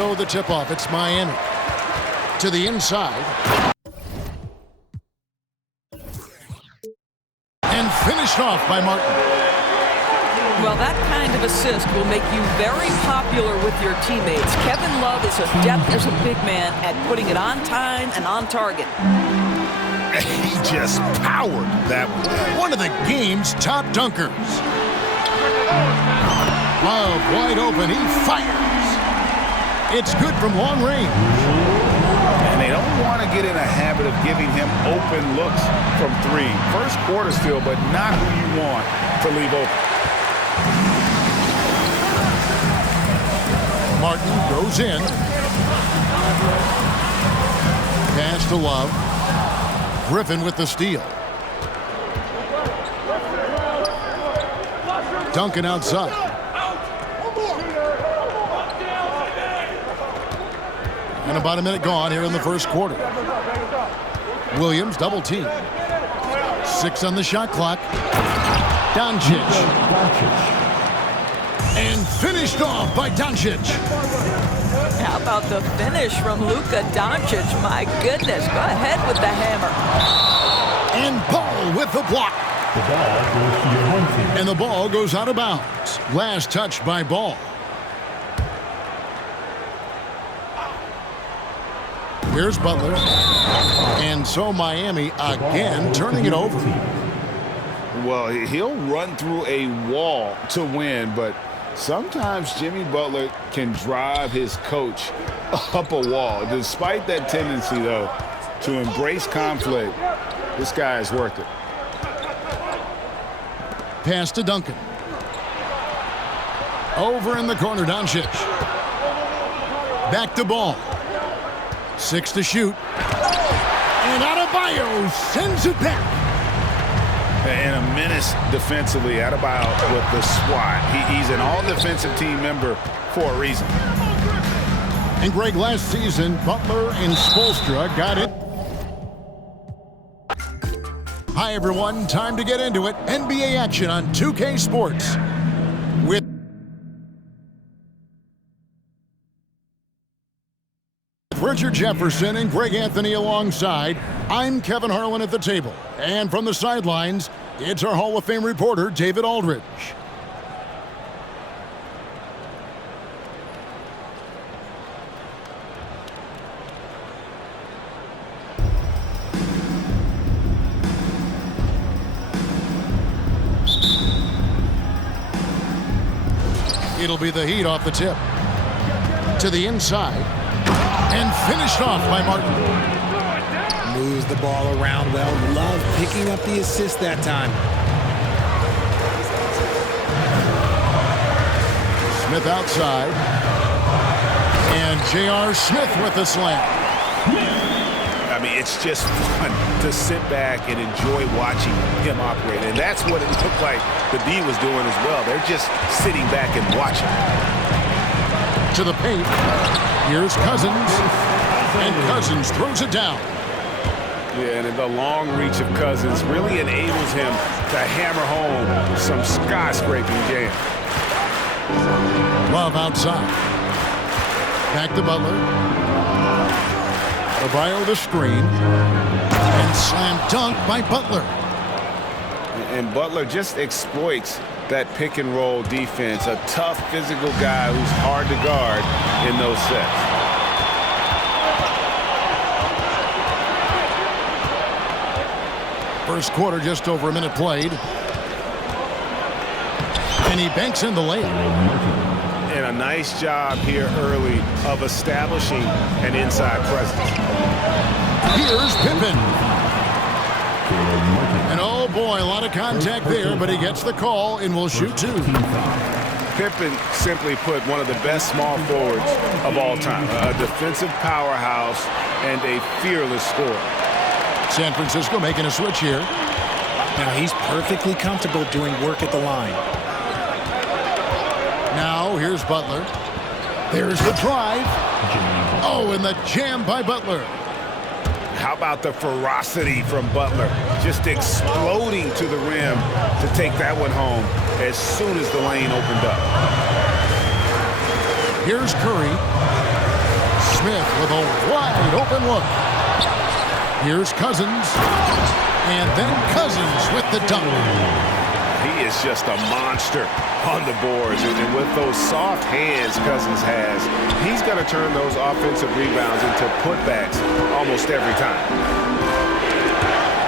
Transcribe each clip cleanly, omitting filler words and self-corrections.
so the tip-off, it's Miami. To the inside. And finished off by Martin. Well, that kind of assist will make you very popular with your teammates. Kevin Love is adept as a big man at putting it on time and on target. He just powered that one of the game's top dunkers. Love wide open, he fires. It's good from long range. And they don't want to get in a habit of giving him open looks from three. First quarter still, but not who you want to leave open. Martin goes in. Pass to Love. Griffin with the steal. Duncan outside. And about a minute gone here in the first quarter. Williams double team. 6 on the shot clock. Doncic. And finished off by Doncic. How about the finish from Luka Doncic? My goodness, go ahead with the hammer. And Ball with the block. The ball goes to your home team. And the ball goes out of bounds. Last touch by Ball. Here's Butler. And so Miami again turning it over. Well, he'll run through a wall to win, but sometimes Jimmy Butler can drive his coach up a wall. Despite that tendency, though, to embrace conflict, this guy is worth it. Pass to Duncan. Over in the corner, Doncic. Back to Ball. 6 to shoot. And Adebayo sends it back. And a menace defensively. Adebayo with the swat. He's an all-defensive team member for a reason. And Greg, last season, Butler and Spoelstra got it. Hi, everyone. Time to get into it. NBA action on 2K Sports. With Richard Jefferson and Greg Anthony alongside, I'm Kevin Harlan at the table. And from the sidelines, it's our Hall of Fame reporter, David Aldridge. It'll be the Heat off the tip. To the inside. And finished off by Martin. Moves the ball around well. Love picking up the assist that time. Smith outside. And J.R. Smith with the slam. I mean, it's just fun to sit back and enjoy watching him operate. And that's what it looked like the D was doing as well. They're just sitting back and watching. To the paint. Here's Cousins. And Cousins throws it down. Yeah, and the long reach of Cousins really enables him to hammer home some skyscraping jam. Love outside. Back to Butler. Adebayo the screen. And slam dunk by Butler. And Butler just exploits that pick and roll defense. A tough physical guy who's hard to guard in those sets. First quarter, just over a minute played. And he banks in the layup. And a nice job here early of establishing an inside presence. Here's Pippen. And oh boy, a lot of contact there, but he gets the call and will shoot 2. Pippen, simply put, one of the best small forwards of all time. A defensive powerhouse and a fearless scorer. San Francisco making a switch here. Now he's perfectly comfortable doing work at the line. Now here's Butler. There's the drive. Oh, and the jam by Butler. How about the ferocity from Butler? Just exploding to the rim to take that one home as soon as the lane opened up. Here's Curry. Smith with a wide open look. Here's Cousins. And then Cousins with the dunk. He is just a monster on the boards. And with those soft hands Cousins has, he's going to turn those offensive rebounds into putbacks almost every time.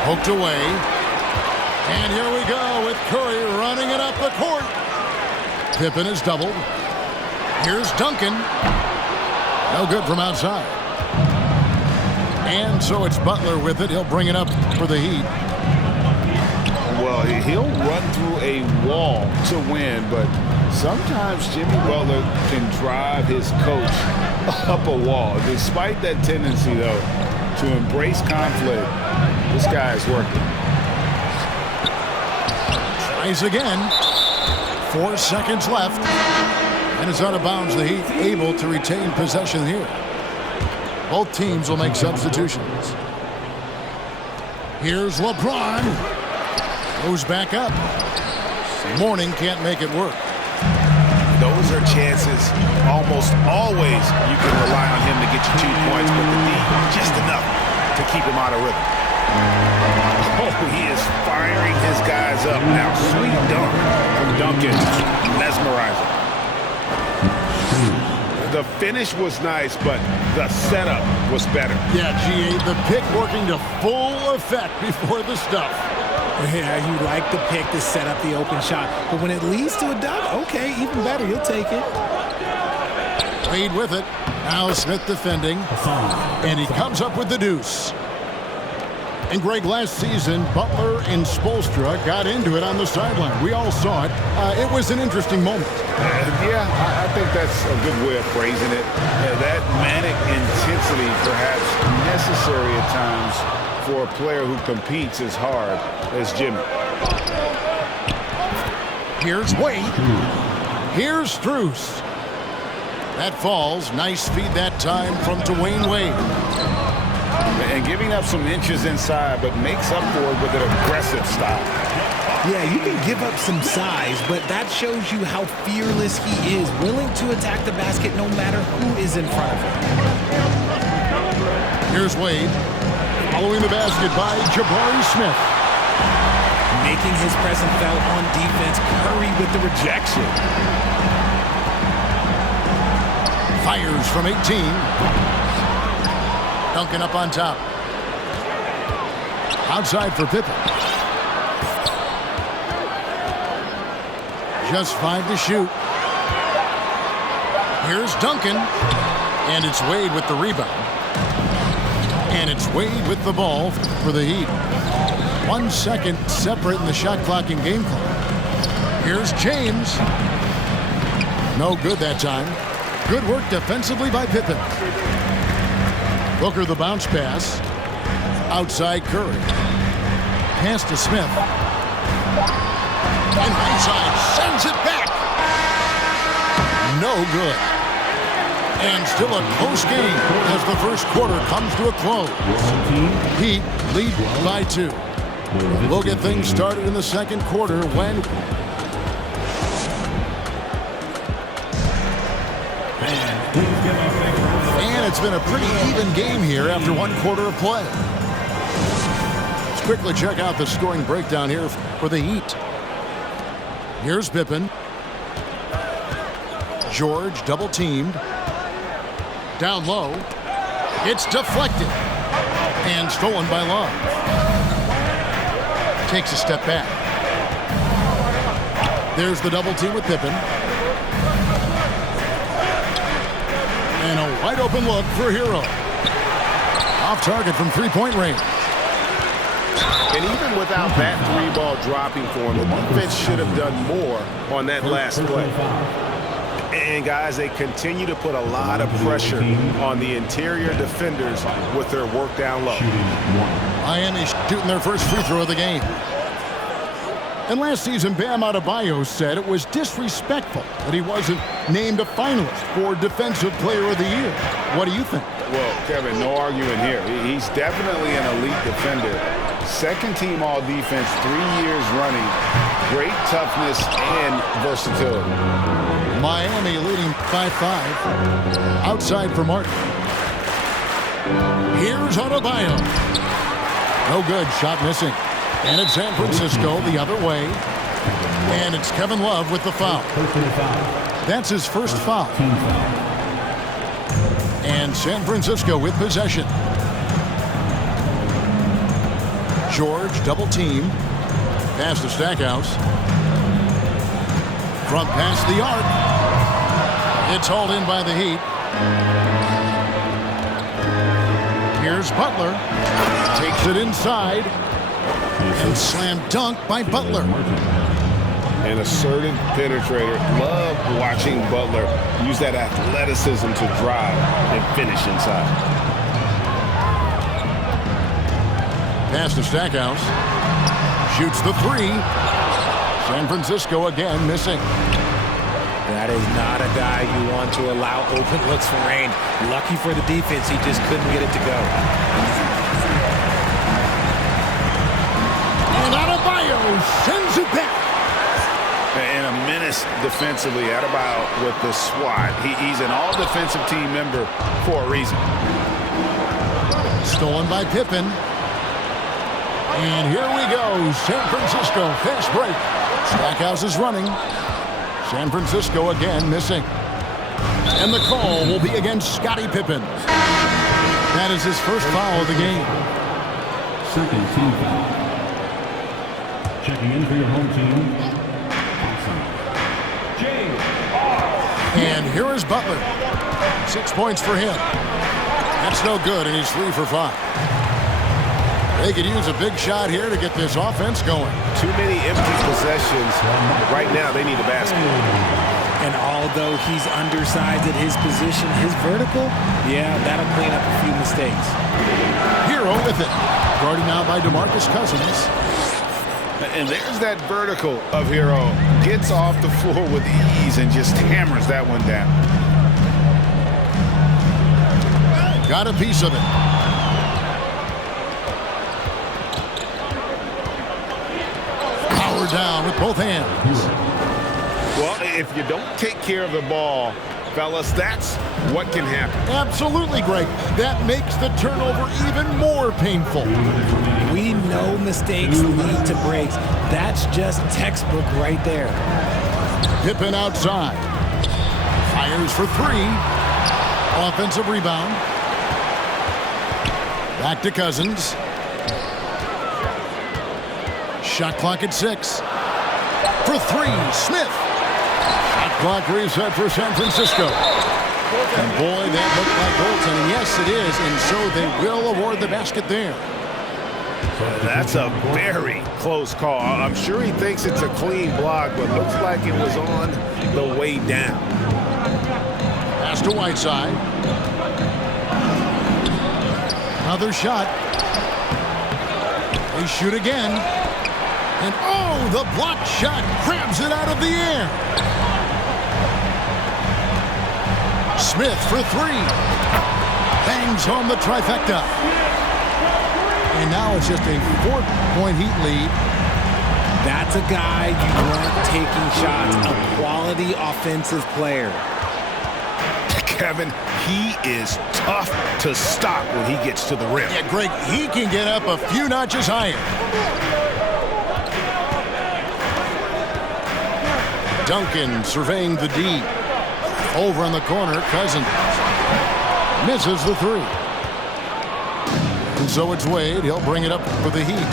Poked away. And here we go with Curry running it up the court. Pippen is doubled. Here's Duncan. No good from outside. And so it's Butler with it. He'll bring it up for the Heat. Well, he'll run through a wall to win, but sometimes Jimmy Butler can drive his coach up a wall. Despite that tendency, though, to embrace conflict, this guy is working. Tries again. 4 seconds left. And it's out of bounds. The Heat able to retain possession here. Both teams will make substitutions. Here's LeBron. Goes back up. Mourning can't make it work. Those are chances almost always you can rely on him to get you 2 points, but the D just enough to keep him out of rhythm. Oh, he is firing his guys up now. Sweet dunk from Duncan. Mesmerizing. The finish was nice, but the setup was better. Yeah, GA, the pick working to full effect before the stuff. Yeah, you like the pick to set up the open shot. But when it leads to a dunk, okay, even better. You'll take it. Wade with it. Now Smith defending. And he comes up with the deuce. And Greg, last season, Butler and Spoelstra got into it on the sideline. We all saw it. It was an interesting moment. Yeah, I think that's a good way of phrasing it. That manic intensity perhaps necessary at times for a player who competes as hard as Jimmy. Here's Wade. Here's Strus. That falls. Nice feed that time from Dwayne Wade. And giving up some inches inside, but makes up for it with an aggressive style. Yeah, you can give up some size, but that shows you how fearless he is, willing to attack the basket no matter who is in front of him. Here's Wade. Following the basket by Jabari Smith. Making his presence felt on defense. Curry with the rejection. Fires from 18. Duncan up on top. Outside for Pippen. Just 5 to shoot. Here's Duncan. And it's Wade with the rebound. And it's Wade with the ball for the Heat. 1 second separating the shot clock and game clock. Here's James. No good that time. Good work defensively by Pippen. Booker the bounce pass. Outside Curry. Pass to Smith. And inside sends it back. No good. And still a close game as the first quarter comes to a close. Heat lead by 2. We'll get things started in the second quarter when... And it's been a pretty even game here after 1 quarter of play. Let's quickly check out the scoring breakdown here for the Heat. Here's Pippen. George double teamed. Down low. It's deflected. And stolen by Love. Takes a step back. There's the double team with Pippen. And a wide open look for Hero. Off target from 3-point range. And even without that 3-ball dropping for him, the defense should have done more on that last play. And guys, they continue to put a lot of pressure on the interior defenders with their work down low. Miami shooting their first free throw of the game. And last season, Bam Adebayo said it was disrespectful that he wasn't named a finalist for Defensive Player of the Year. What do you think? Well, Kevin, no arguing here. He's definitely an elite defender. Second team all defense 3 years running. Great toughness and versatility. Miami leading 5-5. Outside for Martin. Here's Adebayo. No good. Shot missing. And it's San Francisco the other way. And it's Kevin Love with the foul. That's his first foul. And San Francisco with possession. George double team. Pass to Stackhouse. Front pass the arc. It's hauled in by the Heat. Here's Butler. Takes it inside. And slam dunk by Butler. An assertive penetrator. Love watching Butler use that athleticism to drive and finish inside. Pass to Stackhouse. Shoots the three. San Francisco again missing. That is not a guy you want to allow open looks for rain. Lucky for the defense, he just couldn't get it to go. And Adebayo sends it back. And a menace defensively. Adebayo with the swat. He's an all-defensive team member for a reason. Stolen by Pippen. And here we go. San Francisco fast break. Stackhouse is running. San Francisco again missing. And the call will be against Scottie Pippen. That is his first foul of the game. Second team foul. Checking in for your home team. And here is Butler. 6 points for him. That's no good, and he's 3 for 5. They could use a big shot here to get this offense going. Too many empty possessions. Right now, they need a basket. And although he's undersized at his position, his vertical, yeah, that'll clean up a few mistakes. Hero with it. Guarded now by DeMarcus Cousins. And there's that vertical of Hero. Gets off the floor with ease and just hammers that one down. Got a piece of it. Power down with both hands. Well, if you don't take care of the ball, fellas, that's what can happen. Absolutely, Greg. That makes the turnover even more painful. We know mistakes lead to breaks. That's just textbook right there. Pippen outside. Fires for 3. Offensive rebound. Back to Cousins. Shot clock at 6. For 3, Smith. Shot clock reset for San Francisco. And boy, that looked like goaltending. Yes, it is, and so they will award the basket there. That's a very close call. I'm sure he thinks it's a clean block, but looks like it was on the way down. Pass to Whiteside. Another shot. They shoot again. And oh, the blocked shot grabs it out of the air. Smith for 3. Bangs home the trifecta. And now it's just a 4-point Heat lead. That's a guy you want taking shots, a quality offensive player. Kevin, he is tough to stop when he gets to the rim. Yeah, Greg, he can get up a few notches higher. Duncan surveying the D. Over in the corner, Cousins. Misses the 3. And so it's Wade. He'll bring it up for the Heat.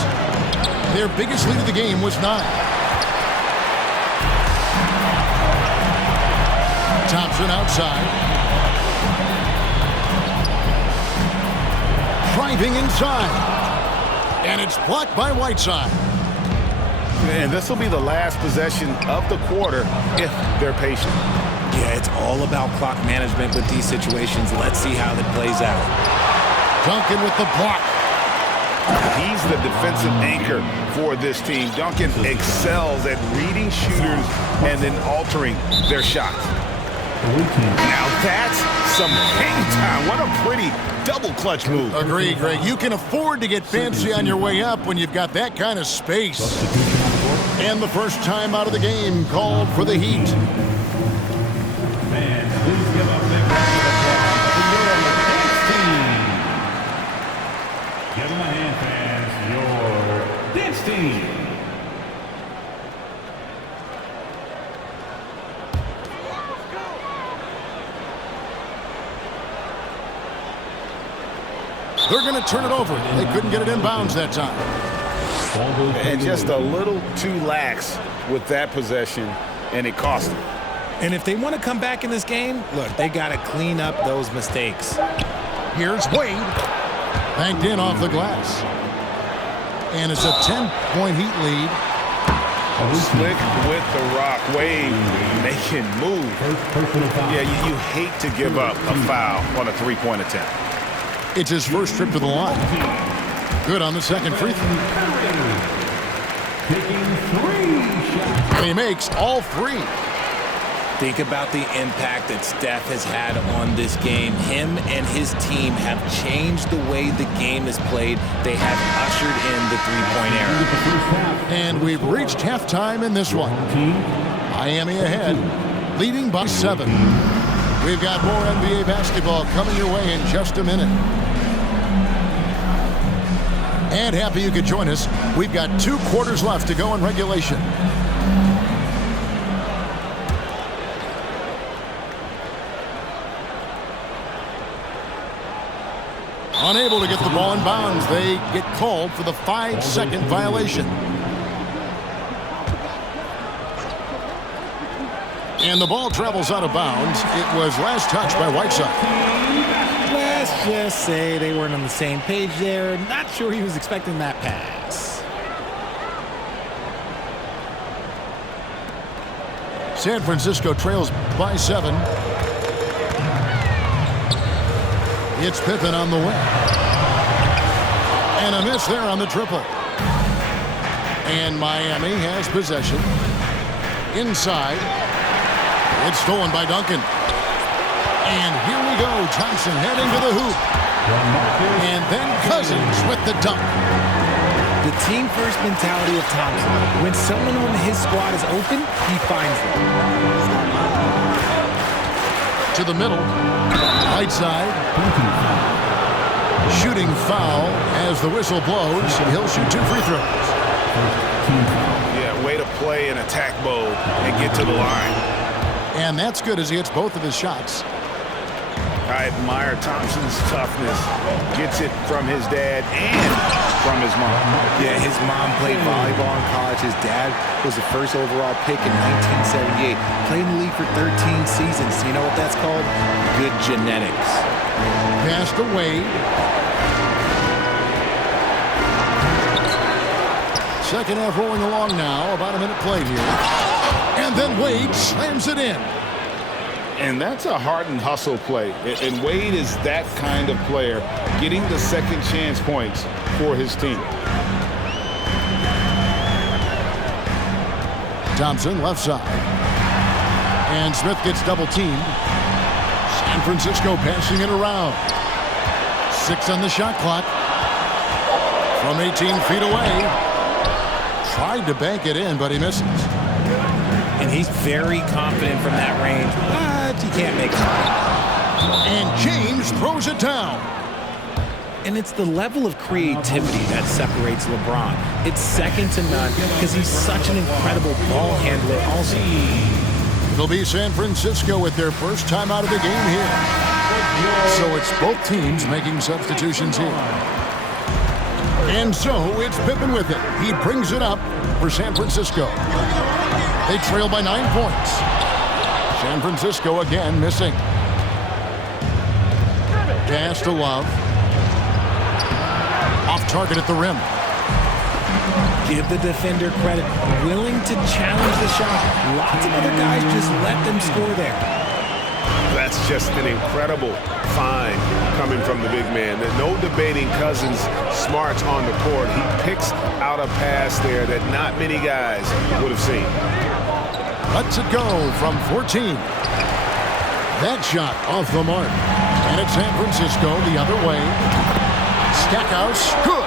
Their biggest lead of the game was 9. Thompson outside. Driving inside. And it's blocked by Whiteside. And this will be the last possession of the quarter if they're patient. Yeah, it's all about clock management with these situations. Let's see how that plays out. Duncan with the block. He's the defensive anchor for this team. Duncan excels at reading shooters and then altering their shots. Now that's some hang time. What a pretty double clutch move. Agreed, Greg. You can afford to get fancy on your way up when you've got that kind of space. And the first time out of the game called for the Heat. fans, your dance team. They're going to turn it over. They couldn't get it in bounds that time. And just a little too lax with that possession, and it cost them. And if they want to come back in this game, look, they got to clean up those mistakes. Here's Wade. Banked in off the glass. And it's a 10-point Heat lead. Slick with the rock. Wade, they can move. Yeah, you hate to give up a foul on a three-point attempt. It's his first trip to the line. Good on the second free throw. And he makes all three. Think about the impact that Steph has had on this game. Him and his team have changed the way the game is played. They have ushered in the three-point era. And we've reached halftime in this one. Miami ahead, leading by 7. We've got more NBA basketball coming your way in just a minute. And happy you could join us. We've got 2 quarters left to go in regulation. Unable to get the ball in bounds. They get called for the 5-second violation. And the ball travels out of bounds. It was last touched by Whiteside. Let's just say they weren't on the same page there. Not sure he was expecting that pass. San Francisco trails by 7. It's Pippen on the wing. And a miss there on the triple. And Miami has possession. Inside. It's stolen by Duncan. And here we go. Thompson heading to the hoop. And then Cousins with the dunk. The team-first mentality of Thompson. When someone on his squad is open, he finds them. To the middle. Right side. Shooting foul as the whistle blows. He'll shoot 2 free throws. Yeah, way to play an attack mode and get to the line. And that's good as he hits both of his shots. I admire Thompson's toughness. Gets it from his dad and from his mom. Yeah, his mom played volleyball in college. His dad was the first overall pick in 1978. Played in the league for 13 seasons. You know what that's called? Good genetics. Pass to Wade. Second half rolling along now. About a minute played here. And then Wade slams it in. And that's a hardened hustle play. And Wade is that kind of player, getting the second chance points for his team. Thompson left side. And Smith gets double teamed. San Francisco passing it around. 6 on the shot clock. From 18 feet away. Tried to bank it in, but he misses. And he's very confident from that range, but he can't make it. And James throws it down. And it's the level of creativity that separates LeBron. It's second to none because he's such an incredible ball handler also. It'll be San Francisco with their first time out of the game here. So it's both teams making substitutions here. And so it's Pippen with it. He brings it up for San Francisco. They trail by 9 points. San Francisco again missing. Pass to Love. Off target at the rim. Give the defender credit. Willing to challenge the shot. Lots of other guys just let them score there. That's just an incredible find coming from the big man. There's no debating Cousins' smarts on the court. He picks out a pass there that not many guys would have seen. Lets it go from 14. That shot off the mark. And it's San Francisco the other way. Stackhouse, good.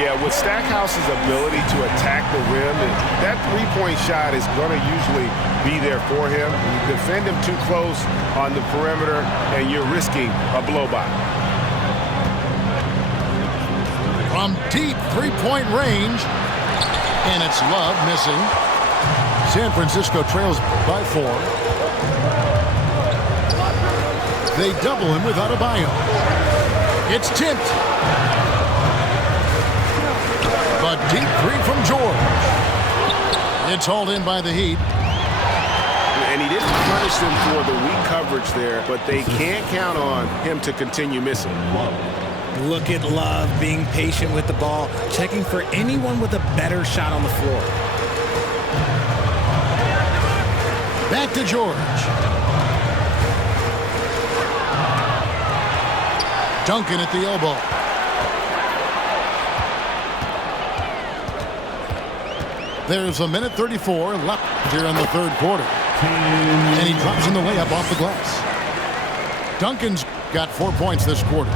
Yeah, with Stackhouse's ability to attack the rim, that three-point shot is going to usually be there for him. You defend him too close on the perimeter, and you're risking a blow-by. From deep three-point range. And it's Love missing. San Francisco trails by 4. They double him with Adebayo. It's tipped. But deep three from George. It's hauled in by the Heat. And he didn't punish them for the weak coverage there, but they can't count on him to continue missing. Look at Love being patient with the ball, checking for anyone with a better shot on the floor. Back to George. Duncan at the elbow. There's a minute 34 left here in the third quarter. And he drops in the layup off the glass. Duncan's got 4 points this quarter.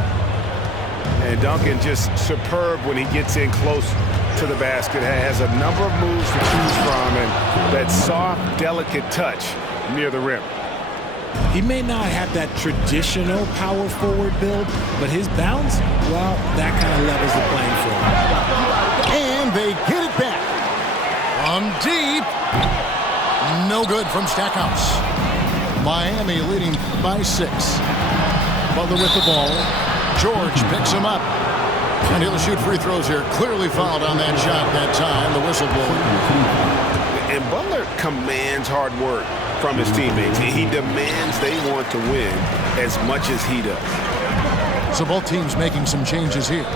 And Duncan just superb when he gets in close to the basket. Has a number of moves to choose from and that soft, delicate touch near the rim. He may not have that traditional power forward build, but his bounce, well, that kind of levels the playing field. And they get it back. From deep. No good from Stackhouse. Miami leading by 6. Butler with the ball. George picks him up. And he'll shoot free throws here. Clearly fouled on that shot that time. The whistle blows. And Butler commands hard work from his teammates. He demands they want to win as much as he does. So both teams making some changes here.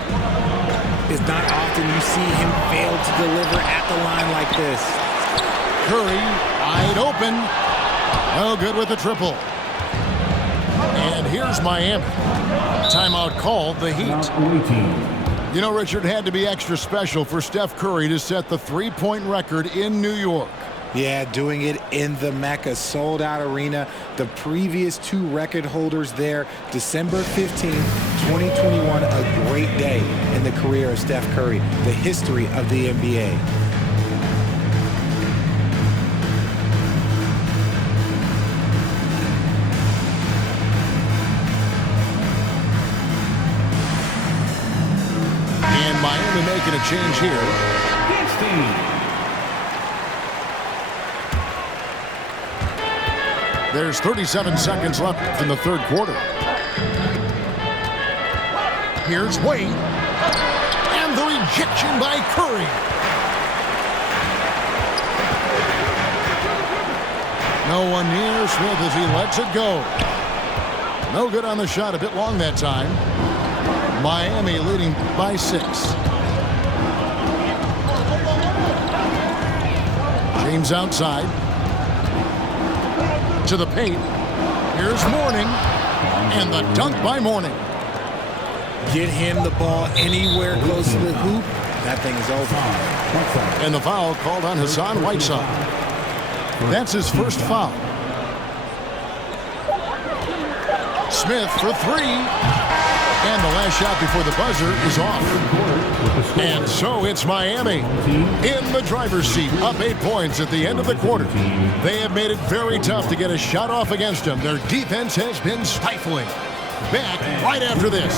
It's not often you see him fail to deliver at the line like this. Curry, wide open. No good with the triple. And here's Miami. Timeout called, the Heat. You know, Richard, had to be extra special for Steph Curry to set the three-point record in New York. Yeah, doing it in the Mecca sold-out arena. The previous 2 record holders there, December 15, 2021, a great day in the career of Steph Curry, the history of the NBA. And Miami making a change here. There's 37 seconds left in the third quarter. Here's Wade. And the rejection by Curry. No one near Smith as he lets it go. No good on the shot, a bit long that time. Miami leading by 6. James outside. To the paint. Here's Mourning. And the dunk by Mourning. Get him the ball anywhere close to the hoop. That thing is over. And the foul called on Hassan Whiteside. That's his first foul. Smith for 3. And the last shot before the buzzer is off. And so it's Miami in the driver's seat, up 8 points at the end of the quarter. They have made it very tough to get a shot off against them. Their defense has been stifling. Back right after this.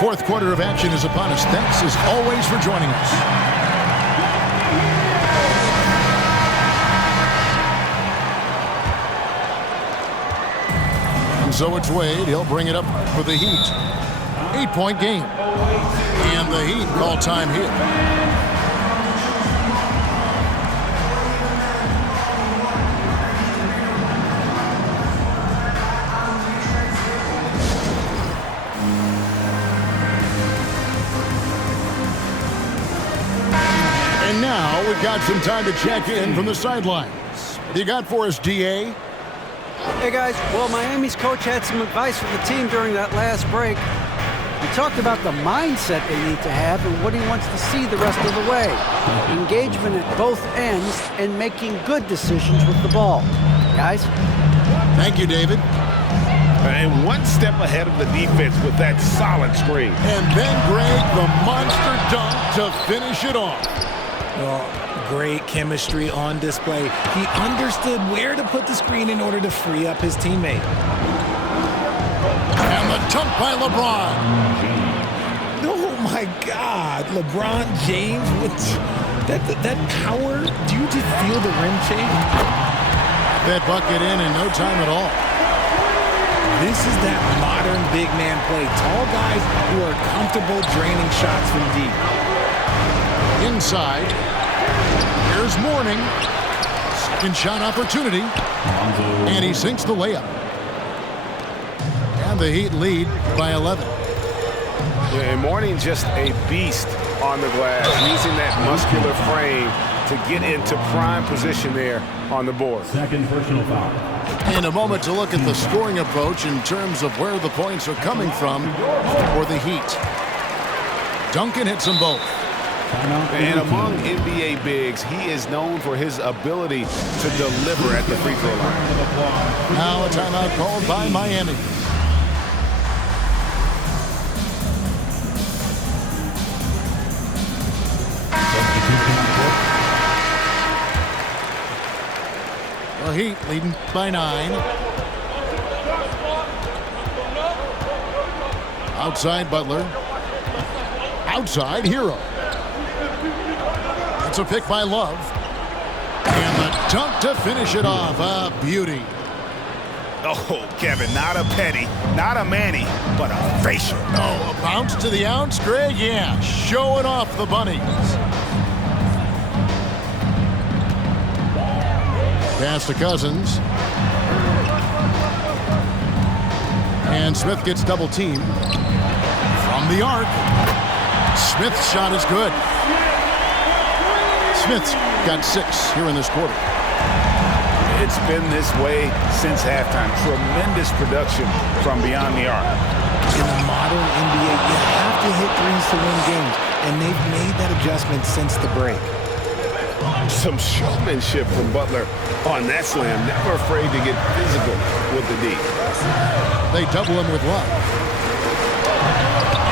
Fourth quarter of action is upon us. Thanks as always for joining us. So it's Wade. He'll bring it up for the Heat. 8-point game. And the Heat call time here. And now we've got some time to check in from the sidelines. You got for us, DA? Hey guys, well, Miami's coach had some advice for the team during that last break. He talked about the mindset they need to have and what he wants to see the rest of the way. Engagement at both ends and making good decisions with the ball. Guys? Thank you, David. And one step ahead of the defense with that solid screen. And then Greg, the monster dunk to finish it off. Well, Great chemistry on display. He understood where to put the screen in order to free up his teammate. And the dunk by LeBron. Oh my God, LeBron James with that power. Do you just feel the rim shake? That bucket in no time at all. This is that modern big man play. Tall guys who are comfortable draining shots from deep. Inside. Here's Mourning. Second shot opportunity. And he sinks the layup. And the Heat lead by 11. Yeah, and Mourning just a beast on the glass, using that muscular frame to get into prime position there on the board. Second personal foul. In a moment to look at the scoring approach in terms of where the points are coming from for the Heat. Duncan hits them both. And among NBA bigs, he is known for his ability to deliver at the free throw line. Now a timeout called by Miami. The Heat leading by 9. Outside Butler. Outside Hero. It's a pick by Love. And the dunk to finish it off. A beauty. Oh, Kevin, not a petty, not a Manny, but a facial. Oh, a bounce to the ounce, Greg? Yeah, showing off the bunnies. Pass to Cousins. And Smith gets double teamed. From the arc. Smith's shot is good. Smith's got 6 here in this quarter. It's been this way since halftime. Tremendous production from beyond the arc. In the modern NBA, you have to hit threes to win games, and they've made that adjustment since the break. Some showmanship from Butler on that slam. Never afraid to get physical with the D. They double him with Love.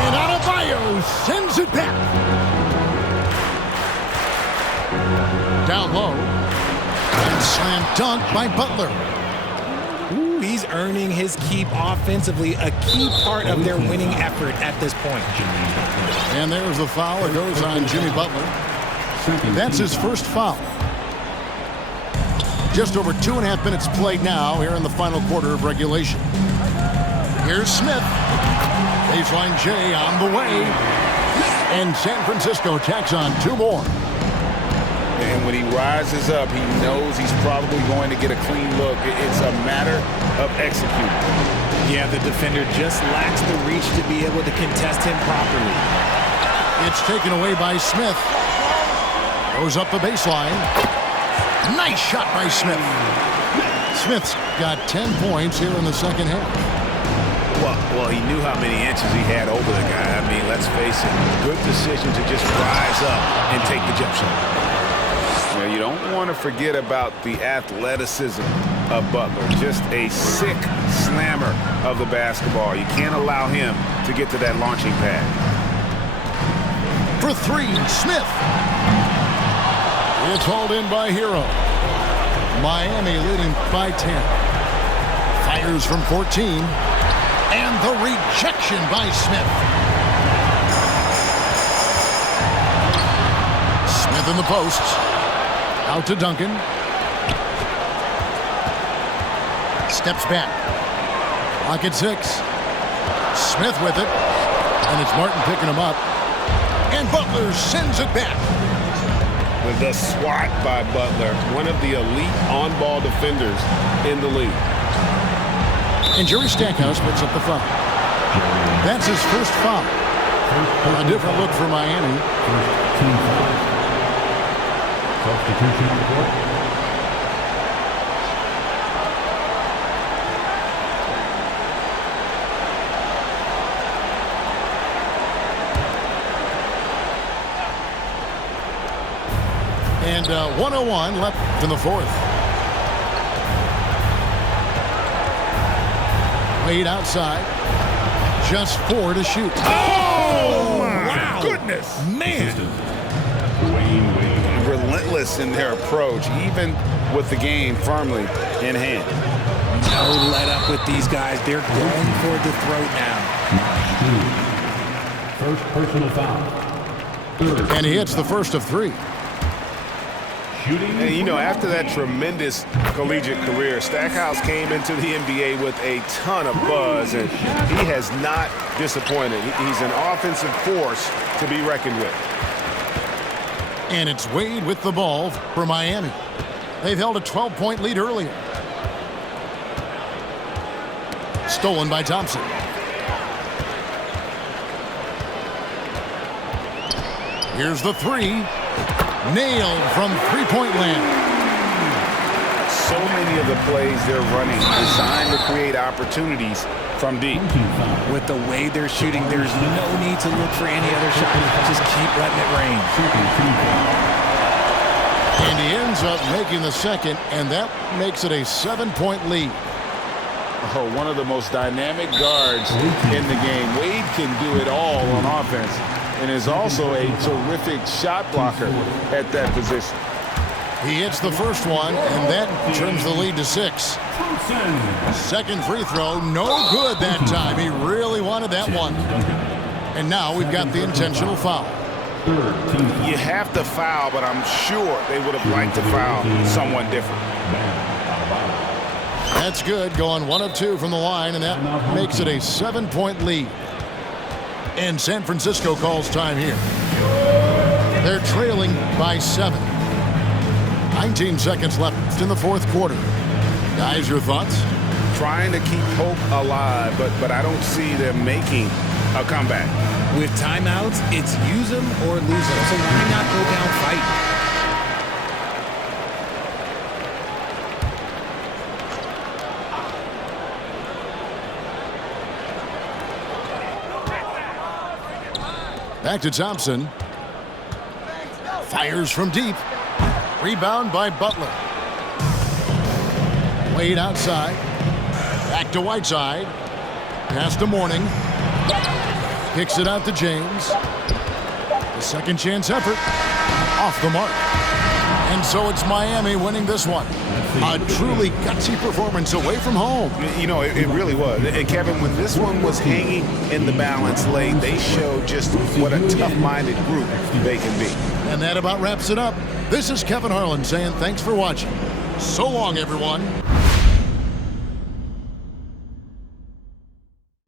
And Adebayo sends it back. Down low. And slam dunk by Butler. Ooh, he's earning his keep offensively, a key part of their winning effort at this point. And there's the foul. It goes on Jimmy Butler. That's his first foul. Just over 2.5 minutes played now here in the final quarter of regulation. Here's Smith. Baseline J on the way. And San Francisco tacks on 2 more. And when he rises up, he knows he's probably going to get a clean look. It's a matter of executing. Yeah, the defender just lacks the reach to be able to contest him properly. It's taken away by Smith. Goes up the baseline. Nice shot by Smith. Smith's got 10 points here in the second half. Well, he knew how many inches he had over the guy. I mean, let's face it, good decision to just rise up and take the jump shot. Now, you don't want to forget about the athleticism of Butler. Just a sick slammer of the basketball. You can't allow him to get to that launching pad. For 3, Smith. It's hauled in by Hero. Miami leading by 10. Fires from 14. And the rejection by Smith. Smith in the post. Out to Duncan. Steps back. Clock at 6. Smith with it. And it's Martin picking him up. And Butler sends it back. The swat by Butler, one of the elite on-ball defenders in the league. And Jerry Stackhouse picks up the foul. That's his first foul. A different look for Miami. First team foul. Substitution on the court. And 101 left in the 4th. Wade outside. Just 4 to shoot. Oh, my goodness. Man. relentless in their approach, even with the game firmly in hand. No let up with these guys. They're going for the throat now. First personal foul. Third. And he hits the first of 3. Shooting. And, you know, after that tremendous collegiate career, Stackhouse came into the NBA with a ton of buzz, and he has not disappointed. He's an offensive force to be reckoned with. And it's Wade with the ball for Miami. They've held a 12-point lead earlier. Stolen by Thompson. Here's the 3. Nailed from three-point land. So many of the plays they're running designed to create opportunities from deep. With the way they're shooting, there's no need to look for any other shot. Just keep letting it rain. And he ends up making the second, and that makes it a 7-point lead. Oh, one of the most dynamic guards in the game. Wade can do it all on offense and is also a terrific shot blocker at that position. He hits the first one, and that turns the lead to 6. Second free throw, no good that time. He really wanted that one. And now we've got the intentional foul. You have to foul, but I'm sure they would have liked to foul someone different. That's good, going 1 of 2 from the line, and that makes it a 7-point lead. And San Francisco calls time here. They're trailing by 7. 19 seconds left in the fourth quarter. Guys, your thoughts? Trying to keep hope alive, but I don't see them making a comeback. With timeouts, it's use them or lose them. So why not go down fighting? Back to Thompson. Fires from deep. Rebound by Butler. Wade outside. Back to Whiteside. Pass to Mourning. Kicks it out to James. The second chance effort. Off the mark. And so it's Miami winning this one. A truly gutsy performance away from home. You know, it really was. And Kevin, when this one was hanging in the balance late, they showed just what a tough-minded group they can be. And that about wraps it up. This is Kevin Harlan saying thanks for watching. So long, everyone.